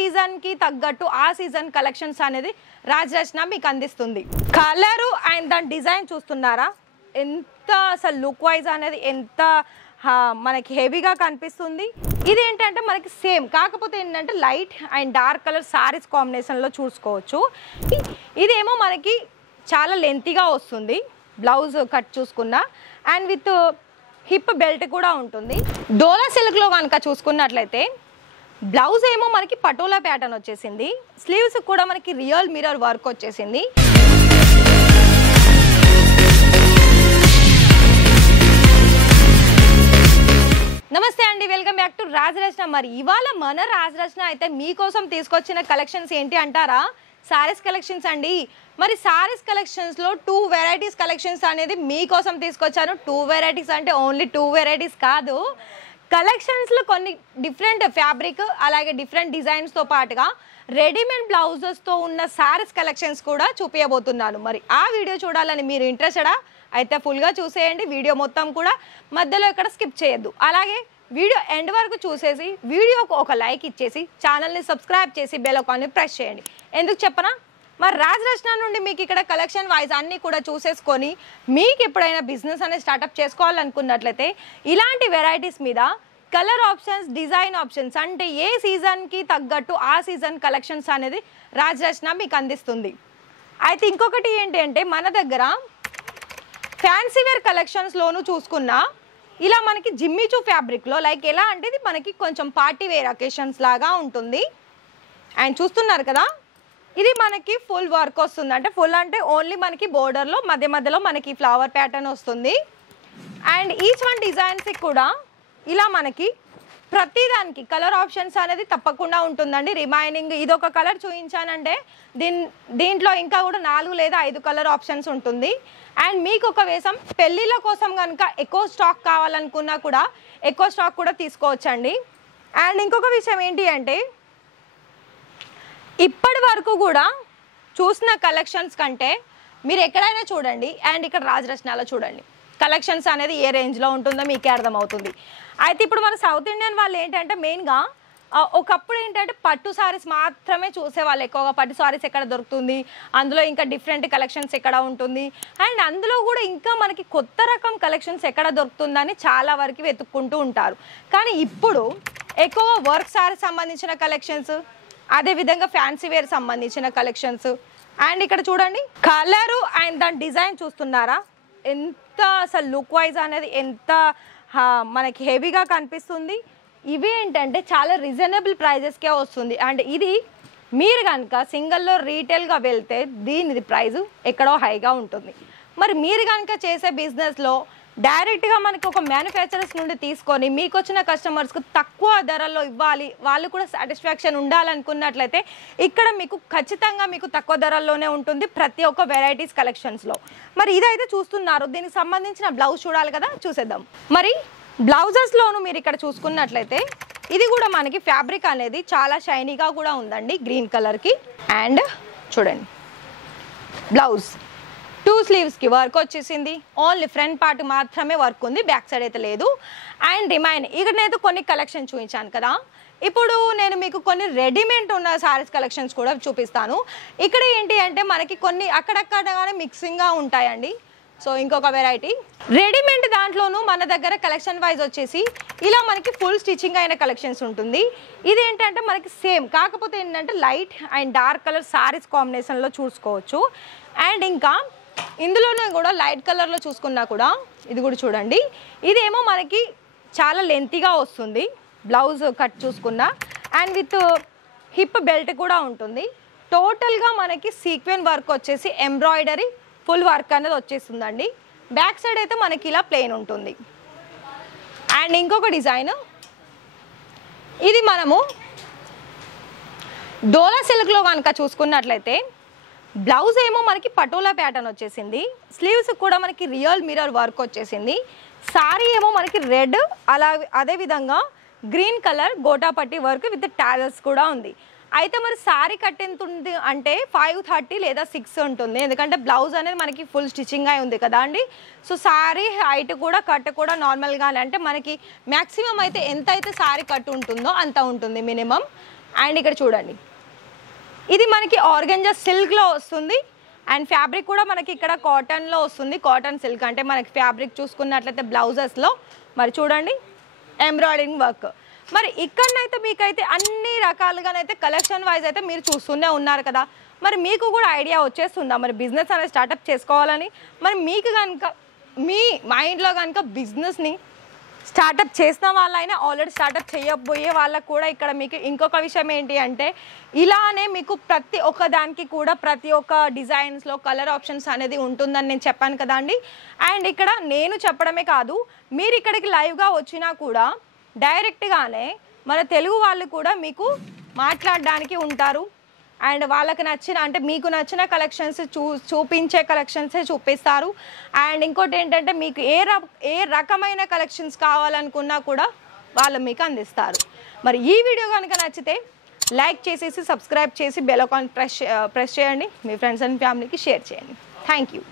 Season కి తగ్గట్టు ఆ సీజన్ కలెక్షన్స్ అనేది రాజరత్న మీకు అందిస్తుంది. కలర్ అండ్ దాని డిజైన్ చూస్తున్నారా, ఎంత అసలు లుక్ వైజ్ అనేది ఎంత మనకి హెవీగా కనిపిస్తుంది. ఇది ఏంటంటే మనకి సేమ్, కాకపోతే ఏంటంటే light and dark colour saris కాంబినేషన్లో చూసుకోవచ్చు. ఇదేమో మనకి చాలా లెంతీగా వస్తుంది, బ్లౌజ్ కట్ చూసుకున్నా అండ్ విత్ హిప్ బెల్ట్ కూడా ఉంటుంది. డోలా సిల్క్లో కనుక చూసుకున్నట్లయితే బ్లౌజ్ ఏమో మనకి పటోలా ప్యాటర్న్ వచ్చేసింది, స్లీవ్స్ కూడా మనకి రియల్ మిర్రర్ వర్క్ వచ్చేసింది. నమస్తే అండి, వెల్కమ్ బ్యాక్ టు రాజరత్న. మరి ఇవాళ మన రాజరత్న అయితే మీకోసం తీసుకొచ్చిన కలెక్షన్స్ ఏంటి అంటారా, సారీస్ కలెక్షన్స్ అండి. మరి సారీస్ కలెక్షన్స్లో 2 వెరైటీస్ కలెక్షన్స్ అనేది మీకోసం తీసుకొచ్చాను. 2 వెరైటీస్ అంటే ఓన్లీ 2 వెరైటీస్ కాదు, కలెక్షన్స్లో కొన్ని డిఫరెంట్ ఫ్యాబ్రిక్ అలాగే డిఫరెంట్ డిజైన్స్తో పాటుగా రెడీమేడ్ బ్లౌజెస్తో ఉన్న సారీస్ కలెక్షన్స్ కూడా చూపించబోతున్నాను. మరి ఆ వీడియో చూడాలని మీరు ఇంట్రెస్టెడా అయితే ఫుల్గా చూసేయండి, వీడియో మొత్తం కూడా మధ్యలో ఇక్కడ స్కిప్ చేయొద్దు. అలాగే వీడియో ఎండ్ వరకు చూసేసి వీడియోకి ఒక లైక్ ఇచ్చేసి ఛానల్ని సబ్స్క్రైబ్ చేసి బెల్ ఐకాన్ని ప్రెస్ చేయండి. ఎందుకు చెప్పనా, మరి రాజరత్న నుండి మీకు ఇక్కడ కలెక్షన్ వైజ్ అన్నీ కూడా చూసేసుకొని మీకు ఎప్పుడైనా బిజినెస్ అనేది స్టార్ట్అప్ చేసుకోవాలనుకున్నట్లయితే ఇలాంటి వెరైటీస్ మీద కలర్ ఆప్షన్స్, డిజైన్ ఆప్షన్స్ అంటే ఏ సీజన్కి తగ్గట్టు ఆ సీజన్ కలెక్షన్స్ అనేది రాజరత్న మీకు అందిస్తుంది. అయితే ఇంకొకటి ఏంటి అంటే మన దగ్గర ఫ్యాన్సీ వేర్ కలెక్షన్స్లోనూ చూసుకున్నా ఇలా మనకి జిమ్మిచూ ఫ్యాబ్రిక్లో లైక్ ఎలా అంటే ఇది మనకి కొంచెం పార్టీ వేర్ అకేషన్స్ లాగా ఉంటుంది. అండ్ చూస్తున్నారు కదా, ఇది మనకి ఫుల్ వర్క్ వస్తుంది, అంటే ఫుల్ అంటే ఓన్లీ మనకి బోర్డర్లో మధ్య మధ్యలో మనకి ఫ్లవర్ ప్యాటర్న్ వస్తుంది. అండ్ ఈచ్ వన్ డిజైన్స్కి కూడా ఇలా మనకి ప్రతిదానికి కలర్ ఆప్షన్స్ అనేది తప్పకుండా ఉంటుందండి. రిమైనింగ్ ఇదొక కలర్ చూపించానంటే దీంట్లో ఇంకా కూడా 4 లేదా 5 కలర్ ఆప్షన్స్ ఉంటుంది. అండ్ మీకు ఒక వేసం పెళ్ళిళ్ళ కోసం కనుక ఎక్కువ స్టాక్ కావాలనుకున్నా కూడా ఎక్కువ స్టాక్ కూడా తీసుకోవచ్చండి. అండ్ ఇంకొక విషయం ఏంటి అంటే ఇప్పటి వరకు కూడా చూసిన కలెక్షన్స్ కంటే మీరు ఎక్కడైనా చూడండి అండ్ ఇక్కడ రాజరత్నలో చూడండి, కలెక్షన్స్ అనేది ఏ రేంజ్లో ఉంటుందో మీకే అర్థమవుతుంది. అయితే ఇప్పుడు మన సౌత్ ఇండియన్ వాళ్ళు ఏంటంటే మెయిన్గా ఒకప్పుడు ఏంటంటే పట్టు సారీస్ మాత్రమే చూసేవాళ్ళు ఎక్కువగా, పట్టు సారీస్ ఎక్కడ దొరుకుతుంది, అందులో ఇంకా డిఫరెంట్ కలెక్షన్స్ ఎక్కడ ఉంటుంది అండ్ అందులో కూడా ఇంకా మనకి కొత్త రకం కలెక్షన్స్ ఎక్కడ దొరుకుతుందని చాలా వరకు వెతుక్కుంటూ ఉంటారు. కానీ ఇప్పుడు ఎక్కువ వర్క్ సారీస్ సంబంధించిన కలెక్షన్స్, అదేవిధంగా ఫ్యాన్సీ వేర్ సంబంధించిన కలెక్షన్స్ అండ్ ఇక్కడ చూడండి కలరు అండ్ దాని డిజైన్ చూస్తున్నారా, ఎంత అసలు లుక్ వైజ్ అనేది ఎంత మనకి హెవీగా కనిపిస్తుంది. ఇవి ఏంటంటే చాలా రీజనబుల్ ప్రైజెస్కే వస్తుంది. అండ్ ఇది మీరు కనుక సింగిల్లో రీటైల్గా వెళ్తే దీనిది ప్రైజు ఎక్కడో హైగా ఉంటుంది. మరి మీరు కనుక చేసే బిజినెస్లో డైరెక్ట్గా మనకి ఒక మ్యానుఫ్యాక్చరర్స్ నుండి తీసుకొని మీకు వచ్చిన కస్టమర్స్కి తక్కువ ధరల్లో ఇవ్వాలి, వాళ్ళు కూడా సాటిస్ఫాక్షన్ ఉండాలనుకున్నట్లయితే ఇక్కడ మీకు ఖచ్చితంగా మీకు తక్కువ ధరల్లోనే ఉంటుంది ప్రతి ఒక్క వెరైటీస్ కలెక్షన్స్లో. మరి ఇదైతే చూస్తున్నారు, దీనికి సంబంధించిన బ్లౌజ్ చూడాలి కదా, చూసేద్దాం. మరి బ్లౌజెస్లోను మీరు ఇక్కడ చూసుకున్నట్లయితే ఇది కూడా మనకి ఫ్యాబ్రిక్ అనేది చాలా షైనీగా కూడా ఉందండి, గ్రీన్ కలర్కి. అండ్ చూడండి బ్లౌజ్ 2 స్లీవ్స్కి వర్క్ వచ్చేసింది, ఓన్లీ ఫ్రంట్ పార్ట్ మాత్రమే వర్క్ ఉంది, బ్యాక్ సైడ్ అయితే లేదు. అండ్ ఇక్కడనైతే కొన్ని కలెక్షన్ చూపించాను కదా, ఇప్పుడు నేను మీకు కొన్ని రెడీమేడ్ ఉన్న సారీస్ కలెక్షన్స్ కూడా చూపిస్తాను. ఇక్కడ ఏంటి అంటే మనకి కొన్ని అక్కడక్కడగానే మిక్సింగ్గా ఉంటాయండి. సో ఇంకొక వెరైటీ రెడీమేడ్ దాంట్లోనూ మన దగ్గర కలెక్షన్ వైజ్ వచ్చేసి ఇలా మనకి ఫుల్ స్టిచ్చింగ్ అయిన కలెక్షన్స్ ఉంటుంది. ఇది ఏంటంటే మనకి సేమ్, కాకపోతే ఏంటంటే light and dark colour saris కాంబినేషన్లో చూసుకోవచ్చు. అండ్ ఇంకా ఇందులోనే కూడా లైట్ కలర్లో చూసుకున్నా కూడా ఇది కూడా చూడండి, ఇదేమో మనకి చాలా లెంతీగా వస్తుంది, బ్లౌజ్ కట్ చూసుకున్నా అండ్ విత్ హిప్ బెల్ట్ కూడా ఉంటుంది. టోటల్గా మనకి సీక్వెన్ వర్క్ వచ్చేసి ఎంబ్రాయిడరీ ఫుల్ వర్క్ అనేది వచ్చేస్తుందండి. బ్యాక్ సైడ్ అయితే మనకి ఇలా ప్లెయిన్ ఉంటుంది. అండ్ ఇంకొక డిజైన్, ఇది మనము డోలా సిల్క్లో కనుక చూసుకున్నట్లయితే బ్లౌజ్ ఏమో మనకి పటోలా ప్యాటర్న్ వచ్చేసింది, స్లీవ్స్ కూడా మనకి రియల్ మిర్రర్ వర్క్ వచ్చేసింది. సారీ ఏమో మనకి రెడ్, అదేవిధంగా green colour gota patti work with tassels కూడా ఉంది. అయితే మరి సారీ కట్ ఎంత ఉంది అంటే 530 లేదా 6 ఉంటుంది, ఎందుకంటే బ్లౌజ్ అనేది మనకి ఫుల్ స్టిచ్చింగ్ అయి ఉంది కదా అండి. సో సారీ హైట్ కూడా కట్ కూడా నార్మల్గానే, అంటే మనకి మ్యాక్సిమం అయితే ఎంత అయితే సారీ కట్ ఉంటుందో అంత ఉంటుంది మినిమం. అండ్ ఇక్కడ చూడండి, ఇది మనకి ఆర్గంజా సిల్క్లో వస్తుంది అండ్ ఫ్యాబ్రిక్ కూడా మనకి ఇక్కడ కాటన్లో వస్తుంది. కాటన్ సిల్క్ అంటే మనకి ఫ్యాబ్రిక్ చూసుకున్నట్లయితే బ్లౌజెస్లో మరి చూడండి ఎంబ్రాయిడరింగ్ వర్క్. మరి ఇక్కడనైతే మీకైతే అన్ని రకాలుగానైతే కలెక్షన్ వైజ్ అయితే మీరు చూస్తూనే ఉన్నారు కదా. మరి మీకు కూడా ఐడియా వచ్చేస్తుందా మరి బిజినెస్ అనేది స్టార్టప్ చేసుకోవాలని? మరి మీకు కనుక మీ మైండ్లో కనుక బిజినెస్ని స్టార్టప్ చేసిన వాళ్ళైనా ఆల్రెడీ స్టార్టప్ చేయబోయే వాళ్ళకు కూడా ఇక్కడ మీకు ఇంకొక విషయం ఏంటి అంటే ఇలానే మీకు ప్రతి ఒక్క దానికి కూడా ప్రతి ఒక్క డిజైన్స్లో కలర్ ఆప్షన్స్ అనేది ఉంటుందని నేను చెప్పాను కదా అండి. అండ్ ఇక్కడ నేను చెప్పడమే కాదు, మీరు ఇక్కడికి లైవ్గా వచ్చినా కూడా డైరెక్ట్గానే మన తెలుగు వాళ్ళు కూడా మీకు మాట్లాడడానికి ఉంటారు. అండ్ వాళ్ళకి నచ్చిన అంటే మీకు నచ్చిన కలెక్షన్స్ చూపించే కలెక్షన్సే చూపిస్తారు. అండ్ ఇంకోటి ఏంటంటే మీకు ఏ రకమైన కలెక్షన్స్ కావాలనుకున్నా కూడా వాళ్ళు మీకు అందిస్తారు. మరి ఈ వీడియో కనుక నచ్చితే లైక్ చేసేసి సబ్స్క్రైబ్ చేసి బెల్ ఐకాన్ ప్రెస్ చేయండి. మీ ఫ్రెండ్స్ అండ్ ఫ్యామిలీకి షేర్ చేయండి. Thank you.